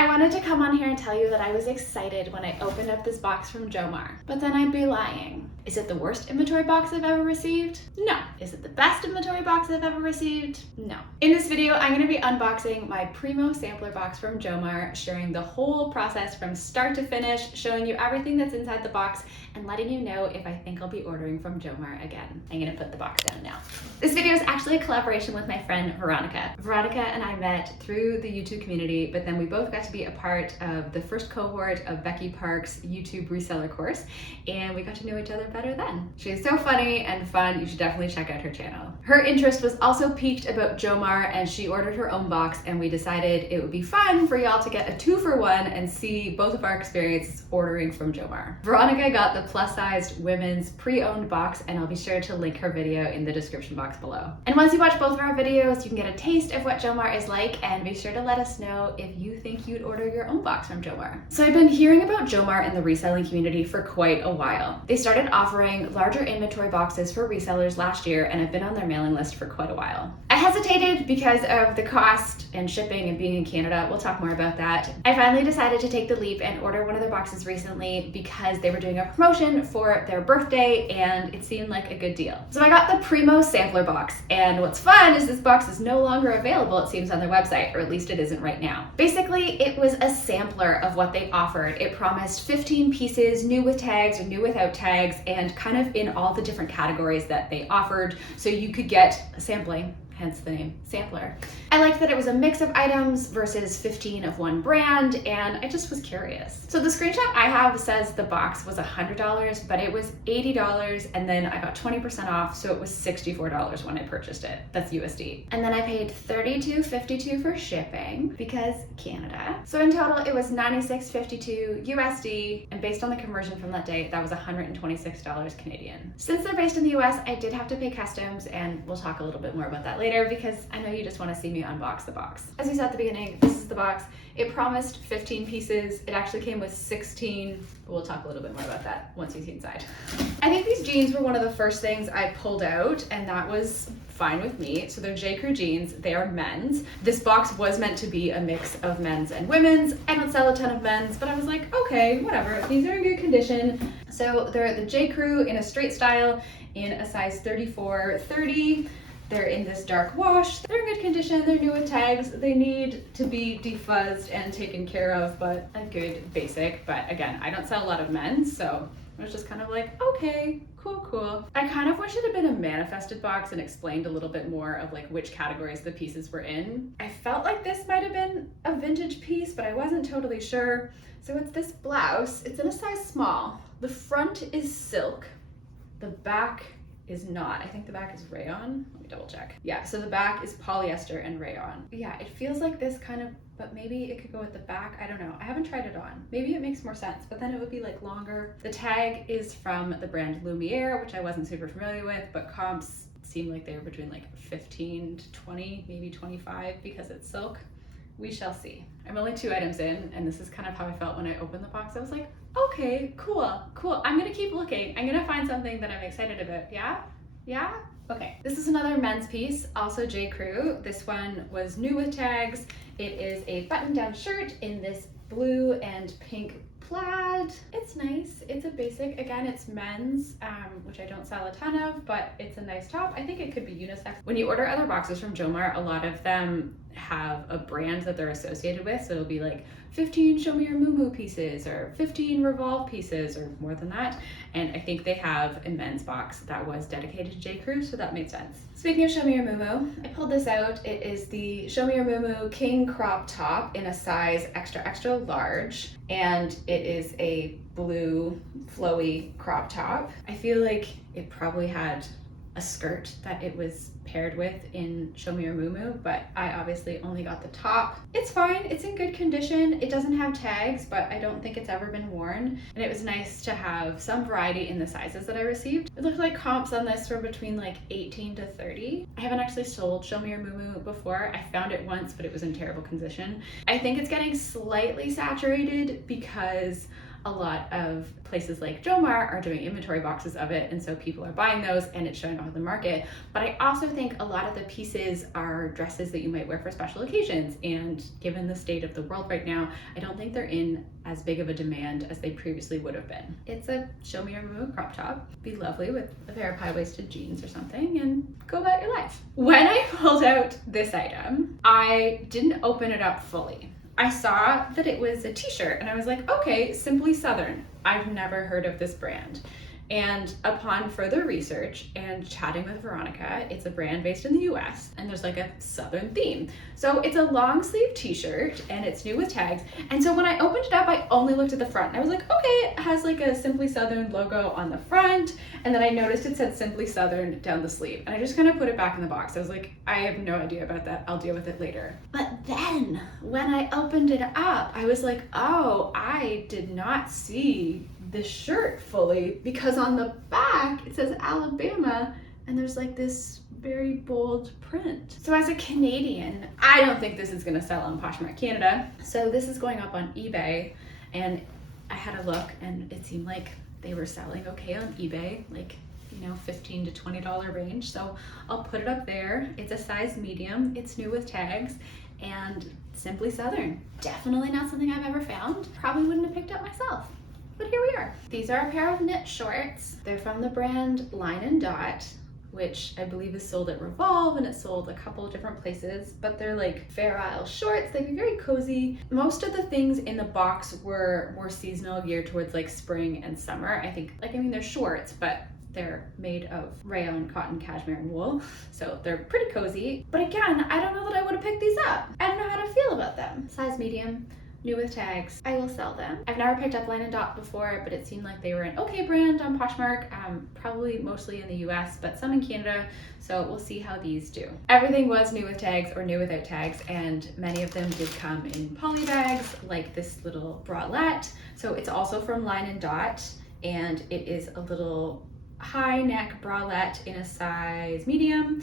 I wanted to come on here and tell you that I was excited when I opened up this box from Jomar, but then I'd be lying. Is it the worst inventory box I've ever received? No. Is it the best inventory box I've ever received? No. In this video, I'm going to be unboxing my Primo Sampler box from Jomar, sharing the whole process from start to finish, showing you everything that's inside the box, and letting you know if I think I'll be ordering from Jomar again. I'm going to put the box down now. This video is actually a collaboration with my friend Veronika. Veronika and I met through the YouTube community, but then we both got to be a part of the first cohort of Becky Park's YouTube reseller course, and we got to know each other better then. She is so funny and fun. You should definitely check out her channel. Her interest was also piqued about Jomar, and she ordered her own box, and we decided it would be fun for y'all to get a 2-for-1 and see both of our experiences ordering from Jomar. Veronika got the plus-sized women's pre-owned box, and I'll be sure to link her video in the description box below. And once you watch both of our videos, you can get a taste of what Jomar is like, and be sure to let us know if you think you'd order your own box from Jomar. So I've been hearing about Jomar in the reselling community for quite a while. They started offering larger inventory boxes for resellers last year, and I've been on their mailing list for quite a while. I hesitated because of the cost and shipping and being in Canada. We'll talk more about that. I finally decided to take the leap and order one of their boxes recently because they were doing a promotion for their birthday and it seemed like a good deal. So I got the Primo Sampler box, and what's fun is this box is no longer available, it seems, on their website, or at least it isn't right now. Basically, it was a sampler of what they offered. It promised 15 pieces, new with tags or new without tags, and kind of in all the different categories that they offered, so you could get a sampling, hence the name Sampler. I liked that it was a mix of items versus 15 of one brand, and I just was curious. So the screenshot I have says the box was $100, but it was $80, and then I got 20% off, so it was $64 when I purchased it. That's USD. And then I paid $32.52 for shipping because Canada. So in total, it was $96.52 USD, and based on the conversion from that day, that was $126 Canadian. Since they're based in the US, I did have to pay customs, and we'll talk a little bit more about that later because I know you just want to see me unbox the box. As we said at the beginning, this is the box. It promised 15 pieces. It actually came with 16, but we'll talk a little bit more about that once you see inside. I think these jeans were one of the first things I pulled out, and that was fine with me. So they're J. Crew jeans. They are men's. This box was meant to be a mix of men's and women's. I don't sell a ton of men's, but I was like, okay, whatever. These are in good condition. So they're the J. Crew in a straight style in a size 34-30. They're in this dark wash. They're in good condition. They're new with tags. They need to be defuzzed and taken care of, but a good basic. But again, I don't sell a lot of men's, so I was just kind of like, okay, cool. I kind of wish it had been a manifested box and explained a little bit more of like which categories the pieces were in. I felt like this might have been a vintage piece, but I wasn't totally sure. So it's this blouse. It's in a size small. The front is silk. The back is not. I think the back is rayon. Let me double check. Yeah, so the back is polyester and rayon. Yeah, it feels like this kind of, but maybe it could go with the back. I don't know. I haven't tried it on. Maybe it makes more sense, but then it would be like longer. The tag is from the brand Lumiere, which I wasn't super familiar with, but comps seem like they were between like 15 to 20, maybe 25 because it's silk. We shall see. I'm only 2 items in, and this is kind of how I felt when I opened the box. I was like, okay, cool. I'm gonna keep looking. I'm gonna find something that I'm excited about. Yeah? Okay. This is another men's piece, also J. Crew. This one was new with tags. It is a button-down shirt in this blue and pink plaid. It's nice. It's a basic. Again, it's men's, which I don't sell a ton of, but it's a nice top. I think it could be unisex. When you order other boxes from Jomar, a lot of them have a brand that they're associated with. So it'll be like 15 Show Me Your Moo pieces or 15 Revolve pieces or more than that. And I think they have a men's box that was dedicated to J. Crew, so that made sense. Speaking of Show Me Your Moo, I pulled this out. It is the Show Me Your Moo King crop top in a size extra large, and it is a blue flowy crop top. I feel like it probably had a skirt that it was paired with in Show Me Your Moo, but I obviously only got the top. It's fine, it's in good condition. It doesn't have tags, but I don't think it's ever been worn. And it was nice to have some variety in the sizes that I received. It looked like comps on this were between like 18 to 30. I haven't actually sold Show Me Your Moo before. I found it once, but it was in terrible condition. I think it's getting slightly saturated because a lot of places like Jomar are doing inventory boxes of it, and so people are buying those and it's showing off in the market. But I also think a lot of the pieces are dresses that you might wear for special occasions, and given the state of the world right now, I don't think they're in as big of a demand as they previously would have been. It's a show me your remove crop top. Be lovely with a pair of high-waisted jeans or something and go about your life. When I pulled out this item, I didn't open it up fully. I saw that it was a t-shirt and I was like, okay, Simply Southern. I've never heard of this brand. And upon further research and chatting with Veronika, it's a brand based in the US and there's like a Southern theme. So it's a long sleeve t-shirt and it's new with tags. And so when I opened it up, I only looked at the front and I was like, okay, it has like a Simply Southern logo on the front. And then I noticed it said Simply Southern down the sleeve. And I just kind of put it back in the box. I was like, I have no idea about that. I'll deal with it later. But then when I opened it up, I was like, oh, I did not see the shirt fully, because on the back it says Alabama and there's like this very bold print. So as a Canadian, I don't think this is gonna sell on Poshmark Canada. So this is going up on eBay, and I had a look and it seemed like they were selling okay on eBay, like, you know, $15 to $20 range. So I'll put it up there. It's a size medium, it's new with tags, and Simply Southern. Definitely not something I've ever found. Probably wouldn't have picked up myself. But here we are. These are a pair of knit shorts. They're from the brand Line & Dot, which I believe is sold at Revolve, and it's sold a couple of different places, but they're like Fair Isle shorts. They'd be very cozy. Most of the things in the box were more seasonal, geared towards like spring and summer. I think, like, I mean, they're shorts, but they're made of rayon, cotton, cashmere, and wool, so they're pretty cozy. But again, I don't know that I would have picked these up. I don't know how to feel about them. Size medium, new with tags. I will sell them. I've never picked up Line & Dot before, but it seemed like they were an okay brand on Poshmark, probably mostly in the US, but some in Canada, so we'll see how these do. Everything was new with tags or new without tags, and many of them did come in poly bags, like this little bralette. So it's also from Line & Dot, and it is a little high neck bralette in a size medium.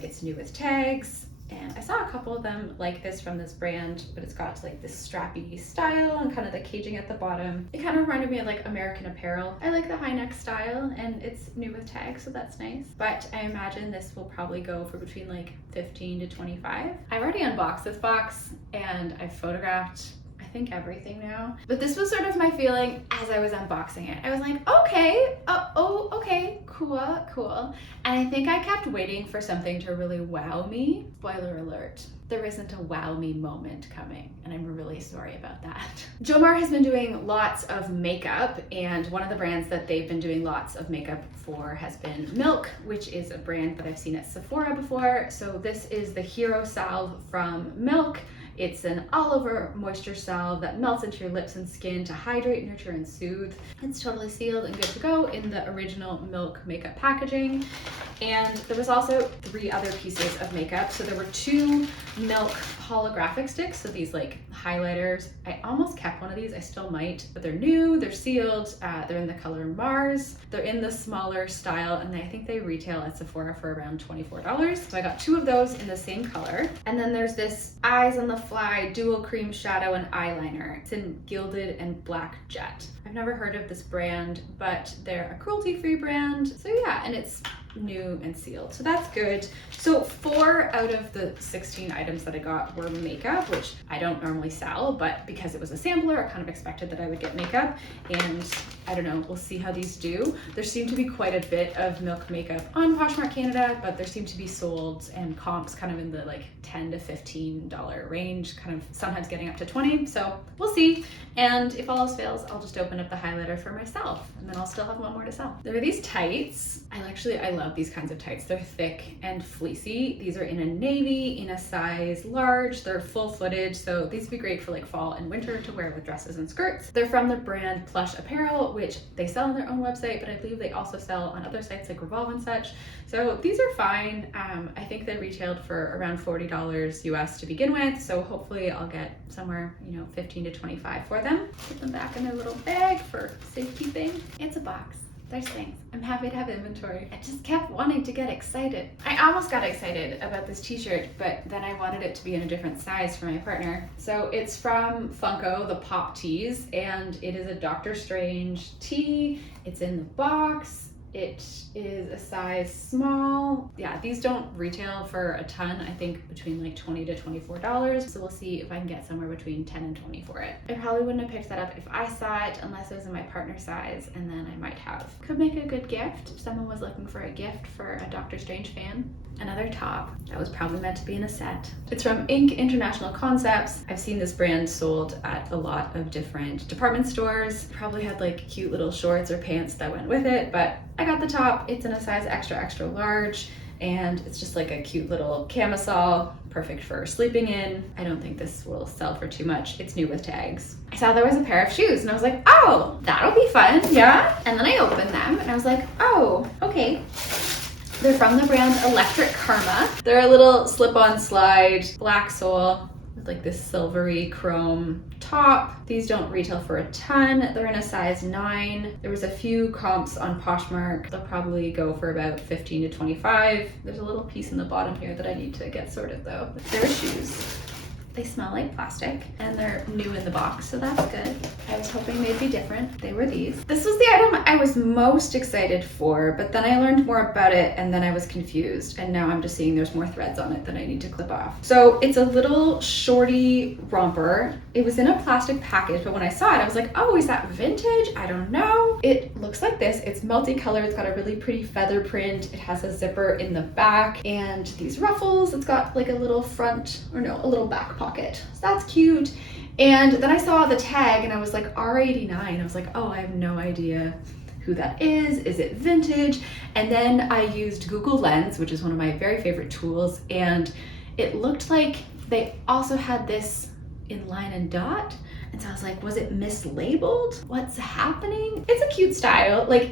It's new with tags. And I saw a couple of them like this from this brand, but it's got like this strappy style and kind of the caging at the bottom. It kind of reminded me of like American Apparel. I like the high neck style, and it's new with tags, so that's nice. But I imagine this will probably go for between like 15 to 25. I've already unboxed this box and I photographed, I think, everything now. But this was sort of my feeling as I was unboxing it. I was like, okay, okay, cool. And I think I kept waiting for something to really wow me. Spoiler alert, there isn't a wow me moment coming, and I'm really sorry about that. Jomar has been doing lots of makeup, and one of the brands that they've been doing lots of makeup for has been Milk, which is a brand that I've seen at Sephora before. So this is the Hero Salve from Milk. It's an all-over moisture salve that melts into your lips and skin to hydrate, nurture, and soothe. It's totally sealed and good to go in the original Milk makeup packaging. And there was also 3 other pieces of makeup. So there were 2 Milk holographic sticks, so these like highlighters. I almost kept one of these, I still might, but they're new, they're sealed, they're in the color Mars, they're in the smaller style, and I think they retail at Sephora for around $24. So I got 2 of those in the same color. And then there's this Eyes on the Fly dual cream shadow and eyeliner. It's in Gilded and Black Jet. I've never heard of this brand, but they're a cruelty-free brand. So yeah, and it's new and sealed, so that's good. So 4 out of the 16 items that I got were makeup, which I don't normally sell, but because it was a sampler, I kind of expected that I would get makeup, and I don't know, we'll see how these do. There seemed to be quite a bit of Milk makeup on Poshmark Canada, but there seemed to be sold and comps kind of in the like $10 to $15 range, kind of sometimes getting up to 20, so we'll see. And if all else fails, I'll just open up the highlighter for myself, and then I'll still have one more to sell. There are these tights. I love these kinds of tights. They're thick and fleecy. These are in a navy, in a size large. They're full-footed, so these would be great for like fall and winter to wear with dresses and skirts. They're from the brand Plush Apparel, which they sell on their own website, but I believe they also sell on other sites like Revolve and such. So these are fine. I think they retailed for around $40 US to begin with, so hopefully I'll get somewhere, 15 to 25 for them. Put them back in their little bag for safekeeping. It's a box. there's things. I'm happy to have inventory. I just kept wanting to get excited. I almost got excited about this t-shirt, but then I wanted it to be in a different size for my partner. So it's from Funko, the Pop Tees, and it is a Doctor Strange tee. It's in the box. It is a size small. Yeah, these don't retail for a ton. I think between like $20 to $24. So we'll see if I can get somewhere between 10 and 20 for it. I probably wouldn't have picked that up if I saw it unless it was in my partner's size, and then I might have. Could make a good gift if someone was looking for a gift for a Doctor Strange fan. Another top that was probably meant to be in a set. It's from Inc. International Concepts. I've seen this brand sold at a lot of different department stores. Probably had like cute little shorts or pants that went with it, but I got the top. It's in a size extra, extra large, and it's just like a cute little camisole, perfect for sleeping in. I don't think this will sell for too much. It's new with tags. I saw there was a pair of shoes and I was like, oh, that'll be fun, yeah? And then I opened them and I was like, oh, okay. They're from the brand Electric Karma. They're a little slip-on slide, black sole, with like this silvery chrome top. These don't retail for a ton. They're in a size 9. There was a few comps on Poshmark. They'll probably go for about 15 to 25. There's a little piece in the bottom here that I need to get sorted though. They're shoes. They smell like plastic and they're new in the box, so that's good. I was hoping they'd be different. They were these. This was the item I was most excited for, but then I learned more about it and then I was confused, and now I'm just seeing there's more threads on it that I need to clip off. So it's a little shorty romper. It was in a plastic package, but when I saw it, I was like, oh, is that vintage? I don't know. It looks like this. It's multicolored. It's got a really pretty feather print. It has a zipper in the back and these ruffles. It's got like a little front, or no, a little back pocket. So that's cute. And then I saw the tag and I was like, R89. I was like, oh, I have no idea who that is. Is it vintage? And then I used Google Lens, which is one of my very favorite tools, and it looked like they also had this in line and dot. And so I was like, was it mislabeled? What's happening? It's a cute style. Like,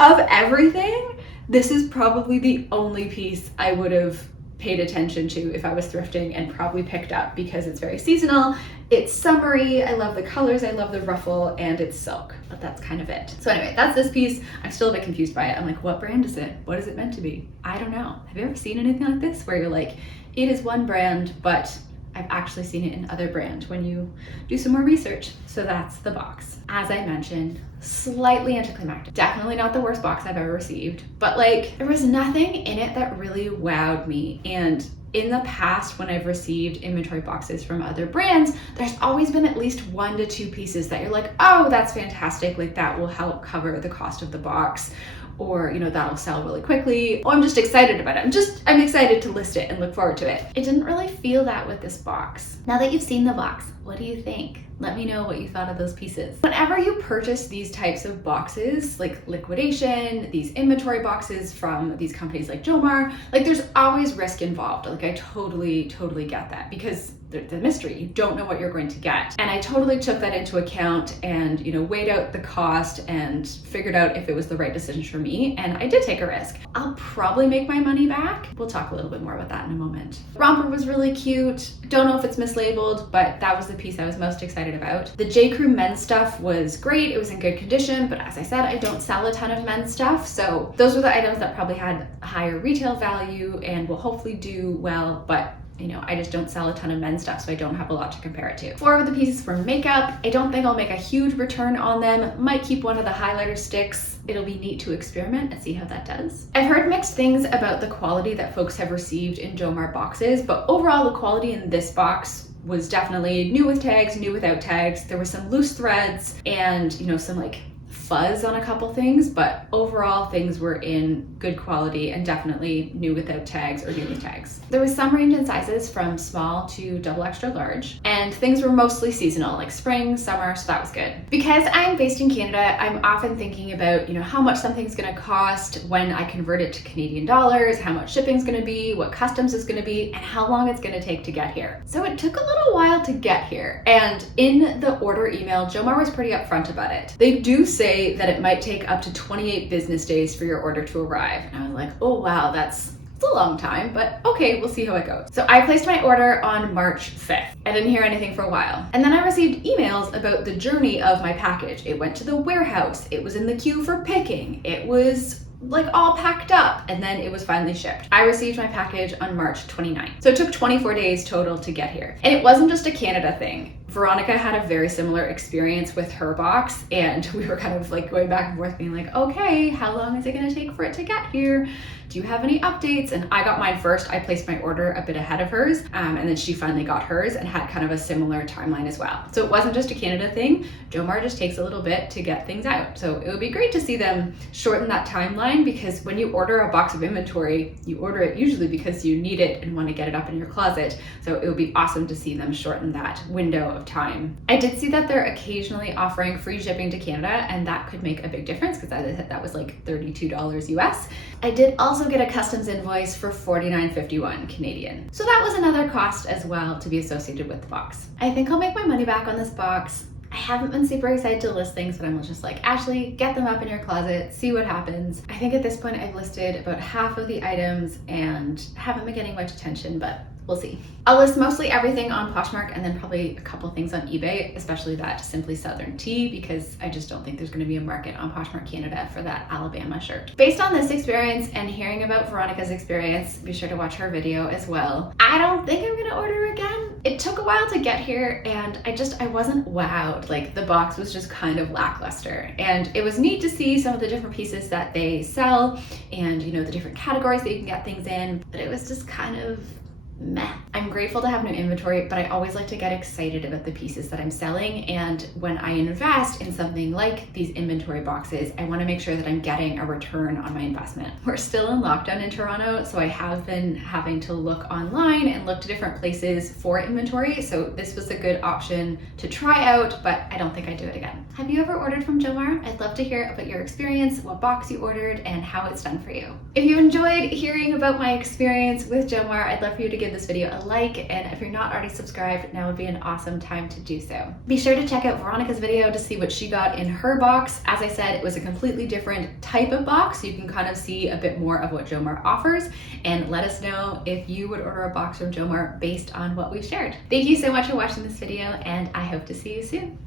of everything, this is probably the only piece I would have paid attention to if I was thrifting and probably picked up, because it's very seasonal, it's summery, I love the colors, I love the ruffle, and it's silk, but that's kind of it. So anyway, that's this piece. I'm still a bit confused by it. I'm like, what brand is it? What is it meant to be? I don't know. Have you ever seen anything like this where you're like, it is one brand, but I've actually seen it in other brand when you do some more research. So that's the box. As I mentioned, slightly anticlimactic. Definitely not the worst box I've ever received, but like, there was nothing in it that really wowed me. And in the past, when I've received inventory boxes from other brands, there's always been at least 1 to 2 pieces that you're like, oh, that's fantastic. Like, that will help cover the cost of the box. Or, you know, that'll sell really quickly. Oh, I'm just excited about it. I'm excited to list it and look forward to it. It didn't really feel that with this box. Now that you've seen the box, what do you think? Let me know what you thought of those pieces. Whenever you purchase these types of boxes, like liquidation, these inventory boxes from these companies like Jomar, like, there's always risk involved. Like, I totally get that, because the mystery, you don't know what you're going to get. And I totally took that into account and, you know, weighed out the cost and figured out if it was the right decision for me. And I did take a risk. I'll probably make my money back. We'll talk a little bit more about that in a moment. Romper was really cute. Don't know if it's mislabeled, but that was the piece I was most excited about. The J. Crew men's stuff was great. It was in good condition, but as I said, I don't sell a ton of men's stuff. So those were the items that probably had a higher retail value and will hopefully do well, but you know, I just don't sell a ton of men's stuff, so I don't have a lot to compare it to. 4 of the pieces for makeup. I don't think I'll make a huge return on them. Might keep one of the highlighter sticks. It'll be neat to experiment and see how that does. I've heard mixed things about the quality that folks have received in Jomar boxes, but overall the quality in this box was definitely new with tags, new without tags. There were some loose threads and, you know, some like fuzz on a couple things, but overall things were in good quality and definitely new without tags or new with tags. There was some range in sizes from small to double extra large, and things were mostly seasonal, like spring, summer, so that was good. Because I'm based in Canada, I'm often thinking about, you know, how much something's gonna cost when I convert it to Canadian dollars, how much shipping's gonna be, what customs is gonna be, and how long it's gonna take to get here. So it took a little while to get here, and in the order email, Jomar was pretty upfront about it. They do say that it might take up to 28 business days for your order to arrive. And I was like, oh wow, that's It's a long time, but okay, we'll see how it goes. So I placed my order on March 5th. I didn't hear anything for a while. And then I received emails about the journey of my package. It went to the warehouse. It was in the queue for picking. It was like all packed up, and then it was finally shipped. I received my package on March 29th. So it took 24 days total to get here. And it wasn't just a Canada thing. Veronika had a very similar experience with her box, and we were kind of like going back and forth being like, okay, how long is it gonna take for it to get here? Do you have any updates? And I got mine first. I placed my order a bit ahead of hers, and then she finally got hers and had kind of a similar timeline as well. So it wasn't just a Canada thing. Jomar just takes a little bit to get things out. So it would be great to see them shorten that timeline, because when you order a box of inventory, you order it usually because you need it and want to get it up in your closet. So it would be awesome to see them shorten that window of time. I did see that they're occasionally offering free shipping to Canada, and that could make a big difference because that was like $32 US. I did also get a customs invoice for $49.51 Canadian. So that was another cost as well to be associated with the box. I think I'll make my money back on this box. I haven't been super excited to list things, but I'm just like, Ashley, get them up in your closet, see what happens. I think at this point I've listed about half of the items and haven't been getting much attention, but we'll see. I'll list mostly everything on Poshmark and then probably a couple things on eBay, especially that Simply Southern tee, because I just don't think there's gonna be a market on Poshmark Canada for that Alabama shirt. Based on this experience and hearing about Veronika's experience, be sure to watch her video as well. I don't think I'm gonna order again. It took a while to get here, and I wasn't wowed. Like, the box was just kind of lackluster. And it was neat to see some of the different pieces that they sell and, you know, the different categories that you can get things in, but it was just kind of meh. I'm grateful to have new inventory, but I always like to get excited about the pieces that I'm selling. And when I invest in something like these inventory boxes, I want to make sure that I'm getting a return on my investment. We're still in lockdown in Toronto, so I have been having to look online and look to different places for inventory. So this was a good option to try out, but I don't think I'd do it again. Have you ever ordered from Jomar? I'd love to hear about your experience, what box you ordered, and how it's done for you. If you enjoyed hearing about my experience with Jomar, I'd love for you to give this video a like, and if you're not already subscribed, now would be an awesome time to do so. Be sure to check out Veronika's video to see what she got in her box. As I said, it was a completely different type of box, so you can kind of see a bit more of what Jomar offers, and let us know if you would order a box from Jomar based on what we shared. Thank you so much for watching this video, and I hope to see you soon.